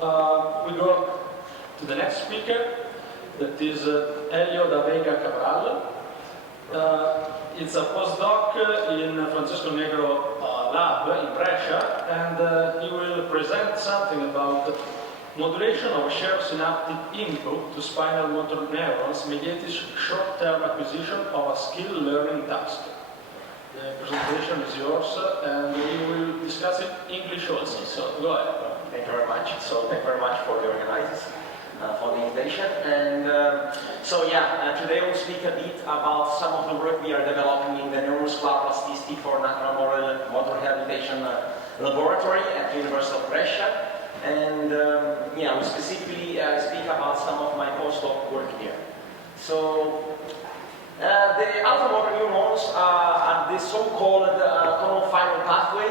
we go to the next speaker, that is Helio Da Veiga Cabral. It's a postdoc in Francesco Negro lab in Brescia, and he will present something about modulation of shared synaptic input to spinal motor neurons mediates short-term acquisition of a skill learning task. The presentation is yours, and we will discuss it in English also, so go ahead. Thank you very much. So thank you very much for the organizers, for the invitation. And today we'll speak a bit about some of the work we are developing in the neuromuscular plasticity for natural motor rehabilitation laboratory at the Università di Brescia. And we'll specifically speak about some of my postdoc work here. So the alpha motor neurons are the so-called common final pathway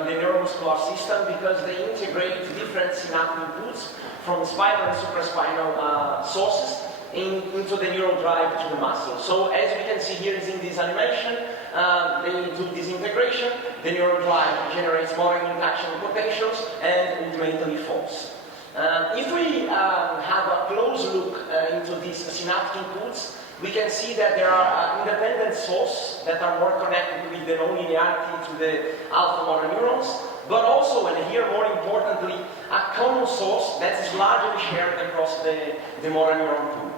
in the neuromuscular system because they integrate different synaptic inputs from spinal and supraspinal sources into the neural drive to the muscle. So as we can see here is in this animation, they do this integration, the neural drive generates motor induction potentials and ultimately falls. If we have a close look into these synaptic inputs, we can see that there are independent sources that are more connected with the non-linearity to the alpha motor neurons, but also, and here more importantly, a common source that is largely shared across the motor neuron pool.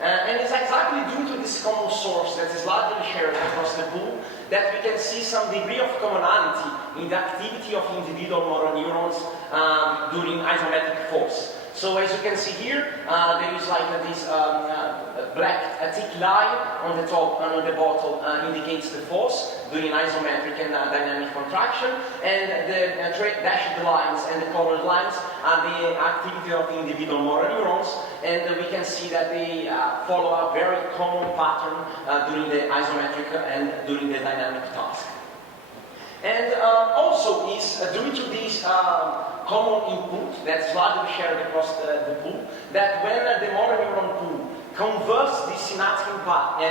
And it's exactly due to this common source that is largely shared across the pool that we can see some degree of commonality in the activity of individual motor neurons during isometric force. So as you can see here, there is like this black thick line on the top and on the bottom indicates the force during isometric and dynamic contraction, and the dashed lines and the colored lines are the activity of the individual motor neurons, and we can see that they follow a very common pattern during the isometric and during the dynamic task. And also is due to this common input that's largely shared across the pool, that when the motor neuron pool converts this synaptic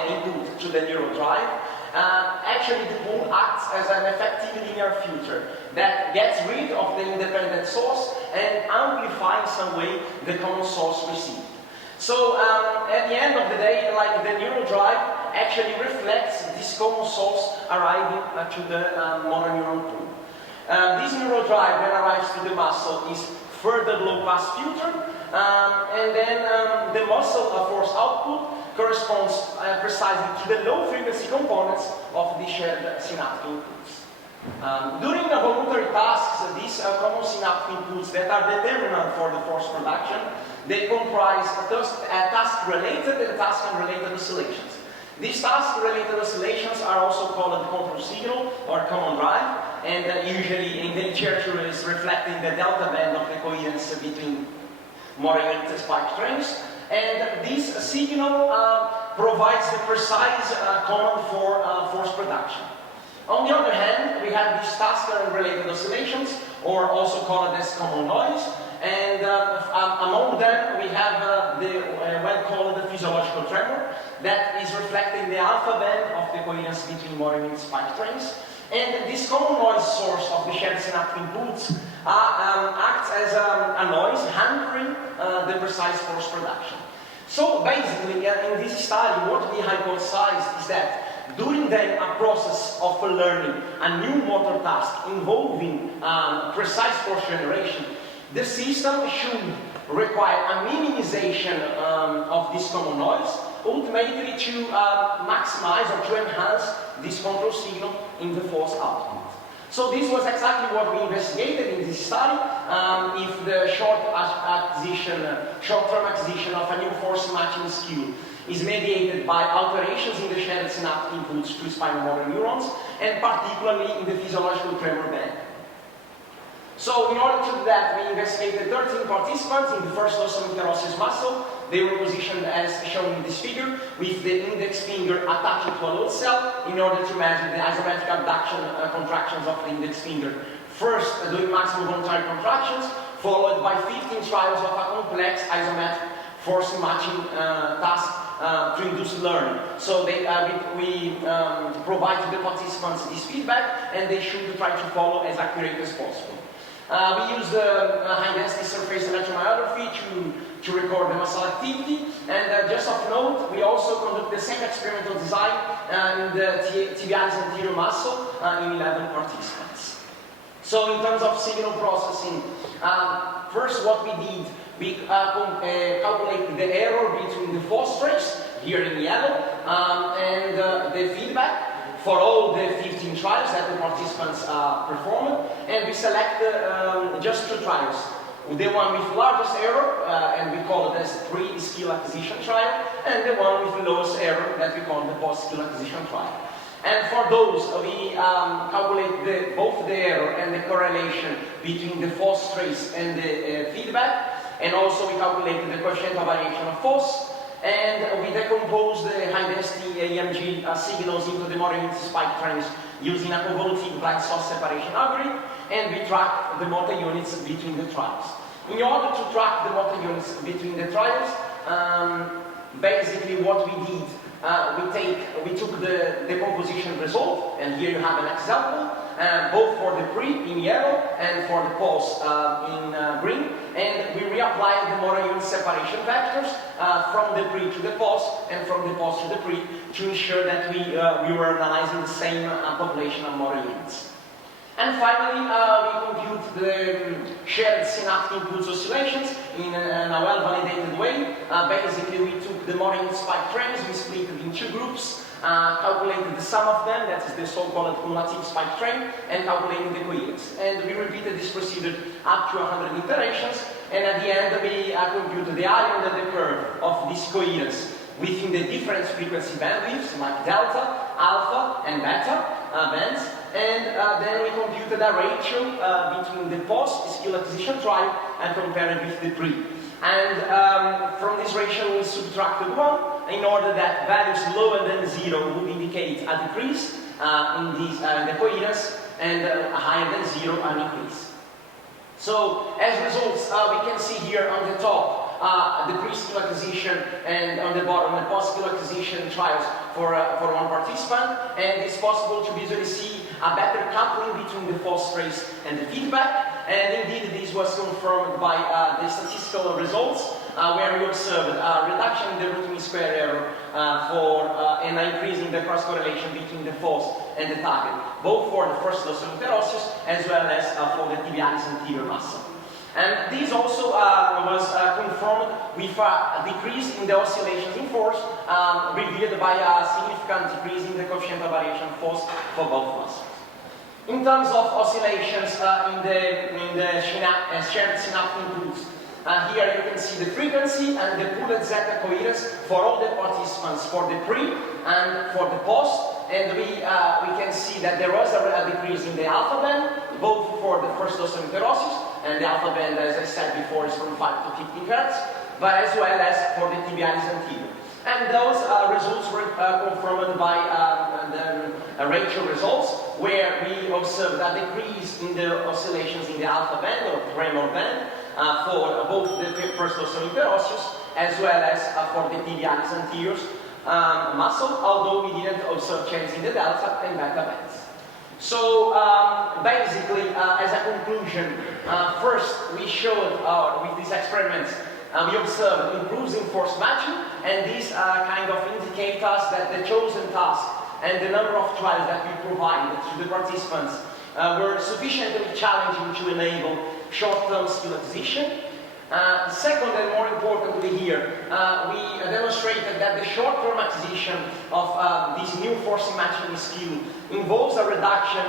input to the neural drive, actually the pool acts as an effective linear filter that gets rid of the independent source and amplifies in some way the common source received. So at the end of the day, like the neural drive actually reflects this common source arriving to the motor neuron pool. This neural drive then arrives to the muscle is further low-pass filtered, and then the muscle force output corresponds precisely to the low-frequency components of the shared synaptic inputs. During the voluntary tasks, these common synaptic inputs that are determinant for the force production, they comprise task-related and task-unrelated oscillations. These task-related oscillations are also called control signal or common drive, and usually in the literature is reflecting the delta band of the coherence between motor unit spike strengths. And this signal provides the precise command for force production. On the other hand, we have these task-related oscillations, or also called as common noise, and among them we have the well called the physiological tremor that is reflecting the alpha band of the coherence between motor unit spike strengths. And this common noise source of the shared synaptic inputs acts as a noise hampering the precise force production. So basically, in this study, what we hypothesized is that during then a process of learning a new motor task involving precise force generation, the system should require a minimization of this common noise, ultimately to maximize or to enhance this control signal in the force output. So this was exactly what we investigated in this study. If the short-term acquisition of a new force matching skill is mediated by alterations in the shared synaptic inputs to spinal motor neurons, and particularly in the physiological tremor band. So in order to do that, we investigated 13 participants in the first dorsal interosseous muscle. They were positioned as shown in this figure, with the index finger attached to a load cell in order to measure the isometric abduction contractions of the index finger. First, doing maximum voluntary contractions, followed by 15 trials of a complex isometric force matching task to induce learning. So we provide to the participants this feedback, and they should try to follow as accurate as possible. We use high-density surface electromyography to record the muscle activity. And just of note, we also conduct the same experimental design in the tibialis anterior muscle in 11 participants. So in terms of signal processing, first what we did, we calculated the error between the force trace, here in yellow, and the feedback for all the 15 trials that the participants performed, and we select just 2 trials. The one with largest error, and we call it as the pre-skill acquisition trial, and the one with the lowest error that we call the post-skill acquisition trial. And for those, we calculate both the error and the correlation between the force trace and the feedback, and also we calculated the coefficient of variation of force, and we decompose the high-density EMG signals into the motor unit spike trends using a convolutive blind source separation algorithm, and we track the motor units between the trials. In order to track the motor units between the trials, basically what we did, we took the decomposition result, and here you have an example, both for the pre in yellow and for the post in green, and we reapplied the motor unit separation vectors from the pre to the post and from the post to the pre to ensure that we were analyzing the same population of motor units. And finally, we compute the shared synaptic impulse oscillations in a well-validated way. Basically, we took the motor unit spike trends, we split it in 2 groups, calculated the sum of them, that is the so-called cumulative spike trend, and calculated the coherence. And we repeated this procedure up to 100 iterations, and at the end we computed the area under the curve of this coherence within the different frequency bandwidths, like delta, alpha, and beta bands, and then we computed a ratio between the post-skill acquisition trial and compared it with the pre. And from this ratio we subtracted 1 in order that values lower than 0 would indicate a decrease in the coherence, and higher than 0 an increase. So as results, we can see here on the top the pre-skill acquisition, and on the bottom the post-skill acquisition trials for one participant, and it's possible to visually see a better coupling between the force trace and the feedback, and indeed this was confirmed by the statistical results where we observed a reduction in the root mean square error and an increase in the cross correlation between the force and the target, both for the first dorsal interosseous as well as for the tibialis anterior muscle. And this also was confirmed with a decrease in the oscillations in force, revealed by a significant decrease in the coefficient of variation of force for both muscles. In terms of oscillations in the shared synaptic impulse, here you can see the frequency and the pooled zeta coherence for all the participants for the pre and for the post, and we can see that there was a decrease in the alpha band, both for the first dorsal interosseous, and the alpha band, as I said before, is from 5 to 15 Hz, but as well as for the tibialis anterior. And those results were confirmed by the ratio results, where we observed a decrease in the oscillations in the alpha band or tremor band for both the first dorsal interosseous as well as for the tibialis anterior muscle, although we didn't observe change in the delta and beta bands. So basically, as a conclusion, first we showed with these experiments, we observed improves in force matching, and these kind of indicate us that the chosen task and the number of trials that we provided to the participants were sufficiently challenging to enable short-term skill acquisition. Second, and more importantly here, we demonstrated that the short-term acquisition of this new forcing matching skill involves a reduction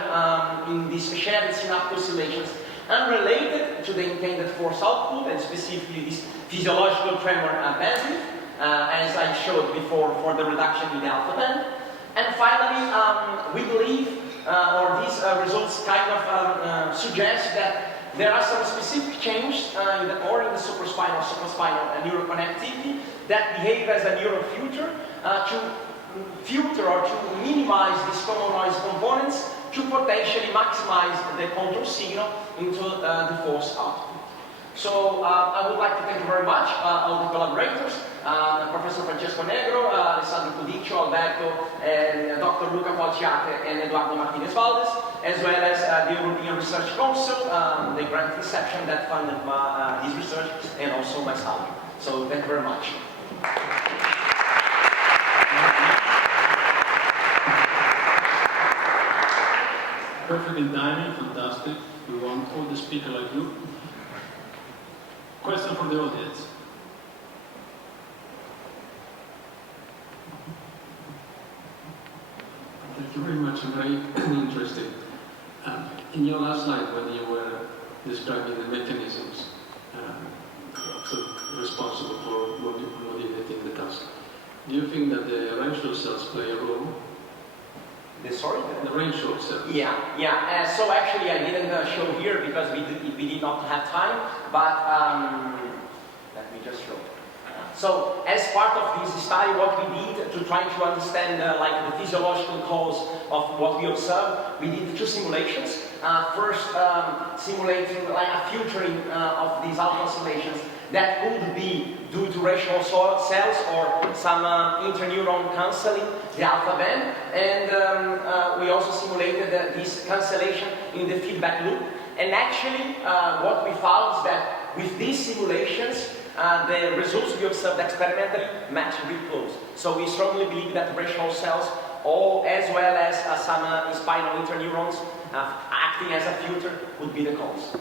in these shared synaptic oscillations unrelated to the intended force output, and specifically this physiological tremor bandwidth, as I showed before for the reduction in the alpha band. And finally, we believe, or these results kind of suggest that there are some specific changes in the supraspinal neuroconnectivity that behave as a neural filter to filter or to minimize these common noise components to potentially maximize the control signal into the force output. So I would like to thank you very much all the collaborators, Professor Francesco Negro, Alessandro Pudiccio, Alberto, and Dr. Luca Falciate and Eduardo Martinez Valdes. as well as the European Research Council, the grant reception that funded this research, and also myself. So thank you very much. Perfect in timing, fantastic. We want all the speakers like you. Question for the audience. Thank you very much. I'm very interested. In your last slide, when you were describing the mechanisms responsible for modulating the task, do you think that the range cells play a role? The range cells. Yeah. So actually, I didn't show here because we did not have time. But let me just show. So, as part of this study, what we did to try to understand like the physiological cause of what we observed, we did two simulations. First, simulating like a filtering of these alpha oscillations that would be due to rational cells or some interneuron cancelling the alpha band, and we also simulated this cancellation in the feedback loop. And actually, what we found is that with these simulations, the results we observed experimentally match really close. So we strongly believe that rational cells, as well as some spinal interneurons acting as a filter, would be the cause.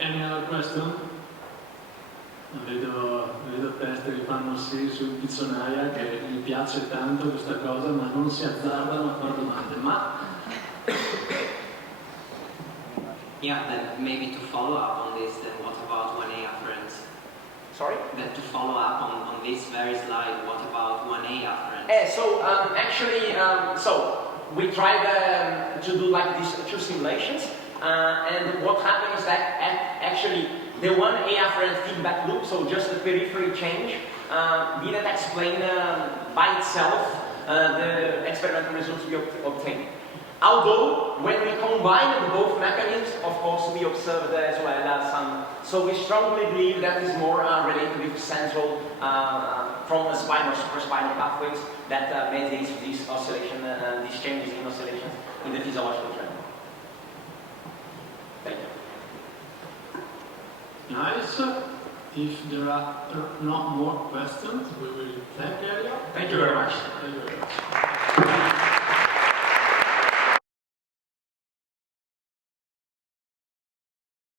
Any other question? Vedo teste che fanno sì sul pizzonaia, che gli piace tanto questa cosa, ma non si azzardano a fare domande. Ma yeah, then maybe to follow up on this, then what about 1A afferents? Sorry? Then to follow up on this very slide, what about 1A afferents? So we tried to do like these two simulations, and what happened is that actually the 1A afferent feedback loop, so just the periphery change, didn't explain by itself the experimental results we obtained. Although, when we combined both mechanisms, of course, we observed as well some. So we strongly believe that is more related with central, from the spinal, supraspinal pathways that mediates this oscillation, these changes in oscillations in the physiological trend. Thank you. nice. If there are not more questions, we will thank Helio. Thank you very much. Thank you very much.